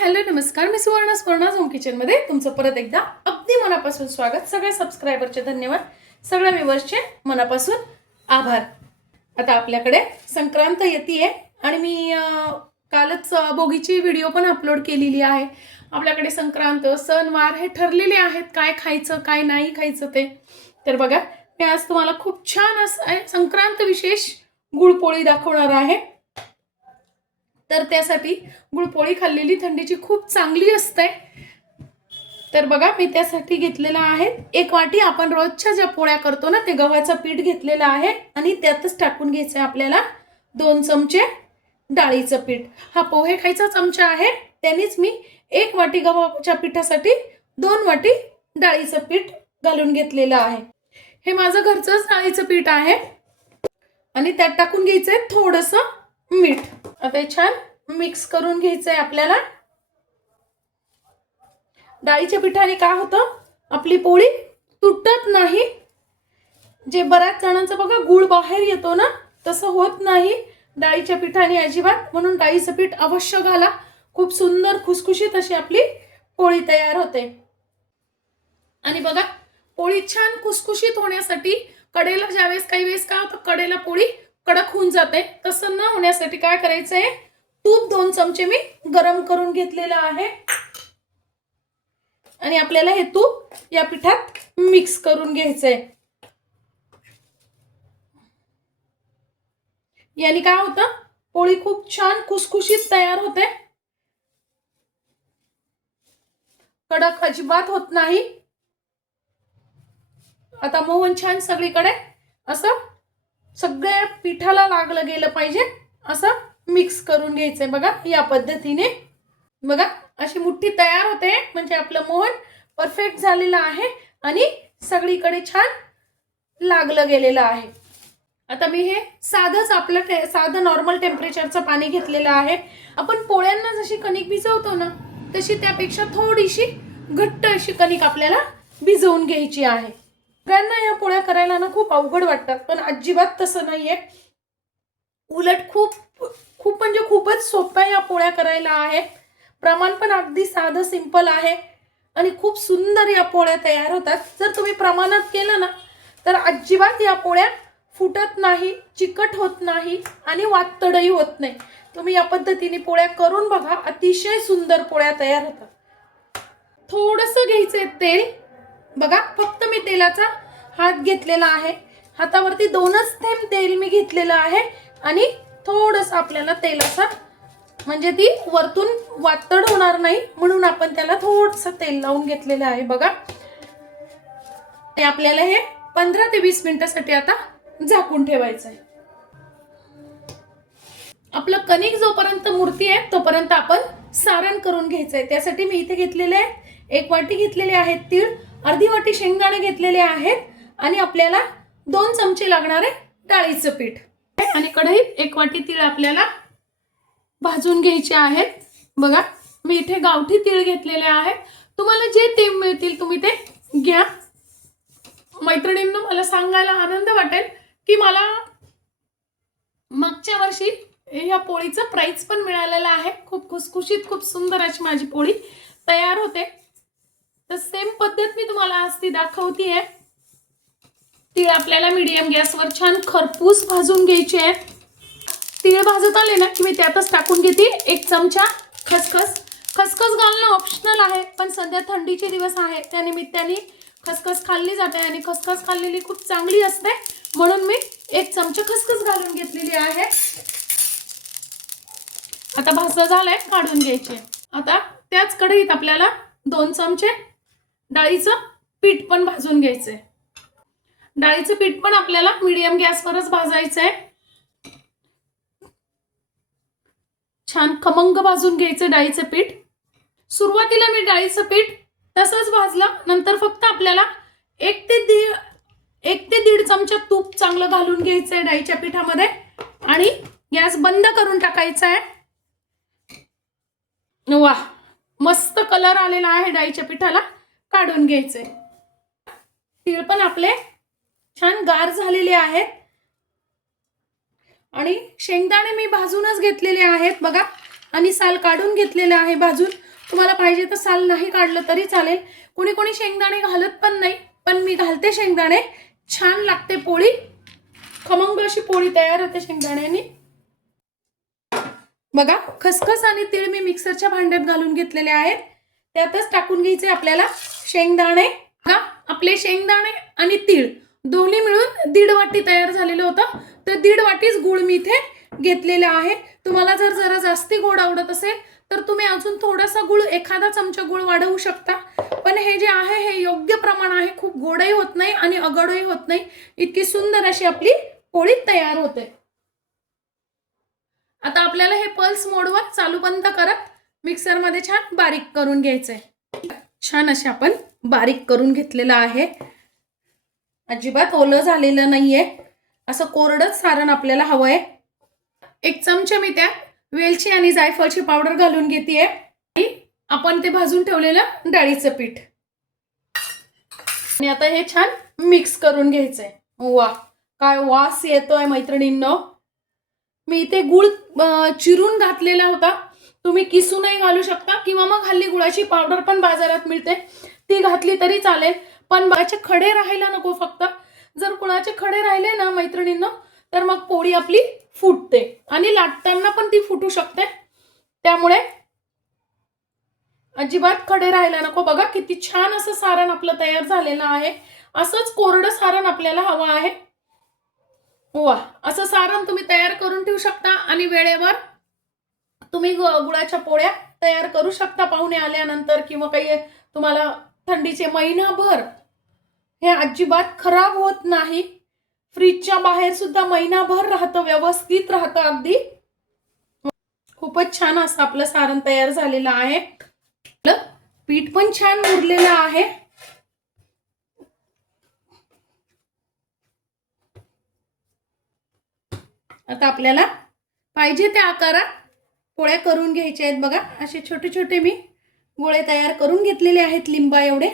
Hello नमस्कार. मी सुवर्ण Suvarna home किचनमध्ये तुमचं परत एकदा अगदी मनापासून स्वागत. सगळ्या सबस्क्रायबरचे धन्यवाद. सगळ्या व्ह्युअर्सचे मनापासून आभार. आता आपल्याकडे संक्रांत येते आहे आणि मी कालच बोगीची व्हिडिओ पण अपलोड केलेली आहे. आपल्याकडे संक्रांत सणवार हे ठरलेले आहेत. काय खायचं काय नाही खायचं ते. तर बघा मी आज तुम्हाला खूप छान असं संक्रांत विशेष गुळपोळी दाखवणार आहे. तर त्यासाठी गुळपोळी खाल्लेली थंडीची खूप चांगली असते. तर बघा मी त्यासाठी घेतलेला आहे. एक वाटी आपण रोजच्या ज्या पोळ्या करतो ना ते गव्हाचं पीठ घेतलेलं आहे आणि त्यातच टाकून घ्यायचं आहे आपल्याला दोन चमचे डाळीचं पीठ. हा पोहे खायचा चमचा आहे. त्यानेच मी एक वाटी गव्हाच्या पिठासाठी दोन वाटी डाळीचं पीठ घालून घेतलेलं आहे. हे माझं घरचंच डाळीचं पीठ आहे. आणि त्यात टाकून घ्यायचं आहे थोडंसं मीठ. आता हे छान मिक्स करून घ्यायचंय आपल्याला. डाळीच्या पिठाने काय होतं? आपली पोळी तुटत नाही. जे बऱ्याच जणांचं बघा गुळ बाहेर येतो ना तसं होत नाही. डाळीच्या पिठाने अजिबात म्हणून डाळीचं पीठ अवश्य घाला. खूप सुंदर खुसखुशीत अशी आपली पोळी तयार होते. आणि बघा पोळी छान खुसखुशीत होण्यासाठी कडेला ज्यावेळेस काही वेळेस काय होतं कडेला पोळी कडक होऊन जाते. तसं न होण्यासाठी काय करायचंय? तूप दोन चमचे मी गरम करून घेतलेलं आहे. आणि आपल्याला हे तूप या पिठात मिक्स करून घ्यायचंय. याने काय होतं? पोळी खूप छान खुसखुशीत तयार होते. कडक अजिबात होत नाही. आता मोहन छान सगळीकडे असं सगळ्या पिठाला लागलं गेलं पाहिजे. असं मिक्स करून घ्यायचंय बघा या पद्धतीने. बघा अशी मुठ्ठी तयार होते म्हणजे आपलं मोहन परफेक्ट झालेलं आहे आणि सगळीकडे छान लागलं गेलेलं आहे. आता मी हे साधंच आपलं टे साधं नॉर्मल टेम्परेचरचं पाणी घेतलेलं आहे. आपण पोळ्यांना जशी कणिक भिजवतो ना तशी त्यापेक्षा थोडीशी घट्ट अशी कणिक आपल्याला भिजवून घ्यायची आहे. सगळ्यांना या पोळ्या करायला ना खूप अवघड वाटतात पण अजिबात तसं नाहीये. उलट खूप खूप म्हणजे खूपच सोप्या या पोळ्या करायला आहे प्रमाण पण अगदी साधं सिंपल आहे. आणि खूप सुंदर या पोळ्या तयार होतात. जर तुम्ही प्रमाणात केलं ना तर अजिबात या पोळ्या फुटत नाही चिकट होत नाही आणि वातडही होत नाही. तुम्ही या पद्धतीने पोळ्या करून बघा. अतिशय सुंदर पोळ्या तयार होतात. थोडंसं घ्यायचंय तेल. बघा फक्त मी तेलाचा हात घेतलेला आहे. हातावरती दोनच थेंब तेल मी घेतलेलं आहे. आणि थोडंसं आपल्याला तेलाचा म्हणजे ती वरतून वातड होणार नाही म्हणून आपण त्याला थोडंसं तेल लावून घेतलेलं आहे बघा. आणि आपल्याला हे पंधरा ते वीस मिनिटासाठी आता झाकून ठेवायचं आहे. आपलं कणिक जोपर्यंत मूर्ती आहे तोपर्यंत आपण सारण करून घ्यायचं आहे. त्यासाठी मी इथे घेतलेले आहे एक वाटी घेतलेले आहेत तीळ अर्धी वाटी शेंगदाणे घेतलेले आहेत आणि आपल्याला दोन चमचे लागणारे डाळीचं पीठ. आणि कढईत एक वाटी तीळ आपल्याला भाजून घ्यायचे आहेत. बघा मी इथे गावठी तीळ घेतलेले आहेत. तुम्हाला जे ते मिळतील तुम्ही ते घ्या. मैत्रिणींना मला सांगायला आनंद वाटेल की मला मागच्या वर्षी या पोळीचं प्राईज पण मिळालेलं आहे. खूप खुसखुशीत खूप सुंदर अशी माझी पोळी तयार होते. तर सेम पद्धत मी तुम्हाला आज ती दाखवतीये. तीळ आपल्याला मिडियम गॅसवर छान खरपूस भाजून घ्यायचे आहे. तीळ भाजत आले ना की मी त्यातच टाकून घेते. एक चमचा खसखस. खसखस घालणं ऑप्शनल आहे पण सध्या थंडीचे दिवस आहे. त्या निमित्ताने खसखस खाल्ली जाते आणि खसखस खाल्लेली खूप चांगली असते. म्हणून मी एक चमचा खसखस घालून घेतलेली आहे. आता भाजलं झालंय काढून घ्यायचे. आता त्याच कढईत आपल्याला दोन चमचे डाळीचं पीठ पण भाजून घ्यायचंय. डाळीचं पीठ पण आपल्याला मीडियम गॅसवरच भाजायचं आहे छान खमंग भाजून घ्यायचं डाळीचं पीठ. सुरुवातीला मी डाळीचं पीठ तसंच भाजलं नंतर फक्त आपल्याला एक ते दीड एक ते दीड चमचा तूप चांगलं घालून घ्यायचं आहे डाळीच्या पिठामध्ये आणि गॅस बंद करून टाकायचा आहे वा मस्त कलर आलेला आहे डाळीच्या पिठाला काढून घ्यायचंय. तीळ पण आपले छान गार झालेले आहेत. आणि शेंगदाणे मी भाजूनच घेतलेले आहेत बघा. आणि साल काढून घेतलेले आहे भाजून. तुम्हाला पाहिजे तर साल नाही काढलं तरी चालेल. कोणी कोणी शेंगदाणे घालत पण नाही. पण मी घालते शेंगदाणे. छान लागते पोळी. खमंग अशी पोळी तयार होते शेंगदाण्याने. बघा खसखस आणि तीळ मी मिक्सरच्या भांड्यात घालून घेतलेले आहेत. त्यातच टाकून घ्यायचे आपल्याला शेंगदाणे. का आपले शेंगदाणे आणि तीळ. दोन्ही मिळून दीड वाटी तयार झालेलं होतं. तर दीड वाटीच गुळ मी इथे घेतलेला आहे. तुम्हाला जर जरा जास्ती गोड आवडत असेल तर तुम्ही अजून थोडासा गुळ एखादा चमचा गुळ वाढवू शकता. पण हे जे आहे हे योग्य प्रमाण आहे. खूप गोडही होत नाही आणि अगडही होत नाही. इतकी सुंदर अशी आपली पोळी तयार होते. आता आपल्याला हे पल्स मोडवर चालू बंद करत मिक्सरमध्ये छान बारीक करून घ्यायचंय. छान असे आपण बारीक करून घेतलेलं आहे. अजिबात ओलं झालेलं नाहीये. असं कोरडच सारण आपल्याला हवंय. एक चमचा मी त्यात वेलची आणि जायफळची पावडर घालून घेते आणि आपण ते भाजून ठेवलेलं डाळीचं पीठ. आणि आता हे छान मिक्स करून घ्यायचंय. वा काय वास येतोय मैत्रिणींनो. मी इथे गुळ चिरून घातलेला होता. तुम्ही किसूनही घालू शकता किंवा मग हल्ली गुळाची पावडर पण बाजारात मिळते. ती घातली तरी चालेल. पण माझे खडे राहायला नको फक्त. जर कुणाचे खडे राहिले ना मैत्रिणींना तर मग पोळी आपली फुटते. आणि लाटताना पण ती फुटू शकते. त्यामुळे अजिबात खडे राहायला नको. बघा किती छान असं सारण आपलं तयार झालेलं आहे. असंच कोरडं सारण आपल्याला हवं आहे. वा असं सारण तुम्ही तयार करून ठेवू शकता आणि वेळेवर तुम्ही गुळाच्या पोळ्या तयार करू शकता. पाहुणे आल्यानंतर किंवा काही तुम्हाला थंडीचे महिनाभर हे अजिबात खराब होत नाही फ्रीजच्या बाहेर सुद्धा महिनाभर राहतं व्यवस्थित राहतं अगदी. खूपच छान असं आपलं सारण तयार झालेलं आहे. पीठ पण छान मुरलेलं आहे. आता आपल्याला पाहिजे त्या आकारात पोळ्या करून घ्यायच्या आहेत बघा. असे छोटे छोटे मी गोळे तयार करून घेतलेले आहेत लिंबा एवढे.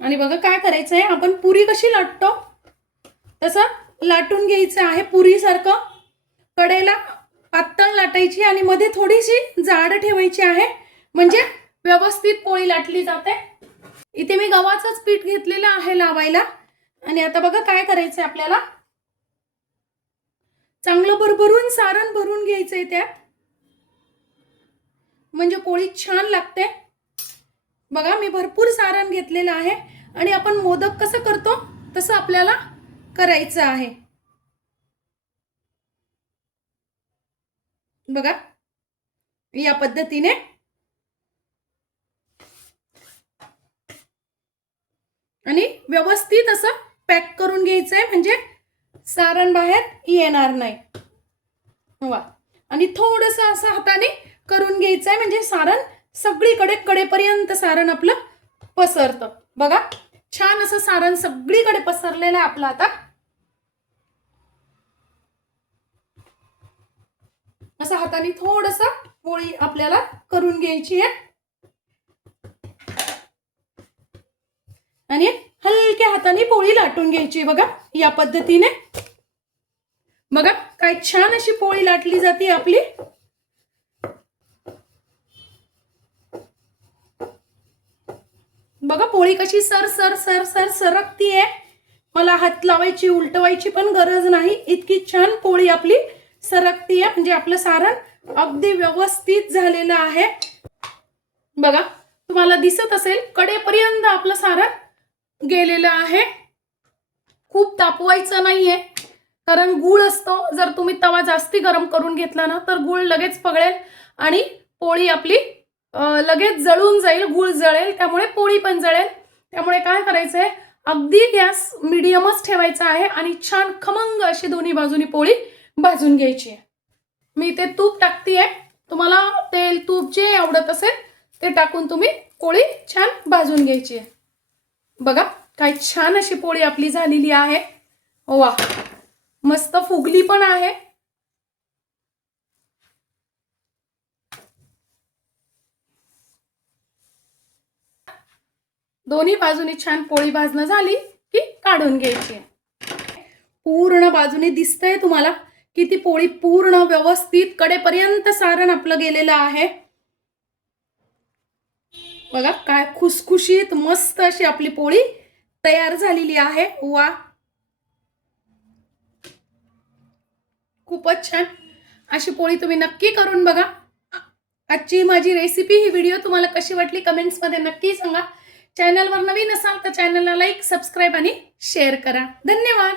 आणि बघा काय करायचं आहे आपण पुरी कशी लाटतो? तसं लाटून घ्यायचं आहे पुरीसारखं. कडेला पातळ लाटायची आणि मध्ये थोडीशी जाड ठेवायची आहे. म्हणजे व्यवस्थित पोळी लाटली जाते. इथे मी गव्हाचंच पीठ घेतलेलं आहे लावायला. आणि आता बघा काय करायचंय आपल्याला. चांगलं भरभरून सारण भरून घ्यायचंय त्यात. म्हणजे पोळी छान लागते. बघा मी भरपूर सारण घेतलेलं आहे आणि आपण मोदक कसं करतो तसं आपल्याला करायचं आहे. बघा या पद्धतीने आणि व्यवस्थित असं पॅक करून घ्यायचंय म्हणजे सारण बाहेर येणार नाही. वा आणि थोडस असं हाताने करून घ्यायचंय म्हणजे सारण सगळीकडे कडेपर्यंत सारण आपलं पसरतं. बघा छान असं सारण सगळीकडे पसरलेलं आहे आपलं आता. असं हाताने थोडस पोळी आपल्याला करून घ्यायची आहे. आणि हलक्या हाताने पोळी लाटून घ्यायची बघा या पद्धतीने. बघा काय छान अशी पोळी लाटली जाते आपली. बघा पोळी कशी सर सर सर सर सरकतीये. मला हात लावायची उलटवायची पण गरज नाही. इतकी छान पोळी आपली सरकतीये. म्हणजे आपलं सारण अगदी व्यवस्थित झालेलं आहे. बघा तुम्हाला दिसत असेल कडेपर्यंत आपलं सारण गेलेलं आहे. खूप तापवायचं नाहीये. कारण गुळ असतो. जर तुम्ही तवा जास्ती गरम करून घेतला ना तर गुळ लगेच पगळेल आणि पोळी आपली लगेच जळून जाईल गुळ जळेल त्यामुळे पोळी पण जळेल. त्यामुळे काय करायचंय? अगदी गॅस मिडियमच ठेवायचा आहे आणि छान खमंग अशी दोन्ही बाजूनी पोळी भाजून घ्यायची आहे. मी ते तूप टाकतीये. तुम्हाला तेल तूप जे आवडत असेल ते टाकून तुम्ही पोळी छान भाजून घ्यायची आहे. बघा काय छान अशी पोळी आपली झालेली आहे. वा मस्त फुगली पण आहे. दोन्ही बाजूनी छान पोळी भाजणं झाली की काढून घ्यायची. पूर्ण बाजूने दिसतंय तुम्हाला किती पोळी पूर्ण व्यवस्थित कडेपर्यंत सारण आपलं गेलेलं आहे. बघा काय खुसखुशीत मस्त अशी आपली पोळी तयार झालेली आहे. वा! खूपच छान. अशी पोळी तुम्ही नक्की करून बघा. आजची माझी रेसिपी ही व्हिडिओ तुम्हाला कशी वाटली कमेंट्समध्ये नक्की सांगा. चॅनलवर नवीन असाल तर चॅनलला लाईक सबस्क्राईब आणि शेअर करा. धन्यवाद.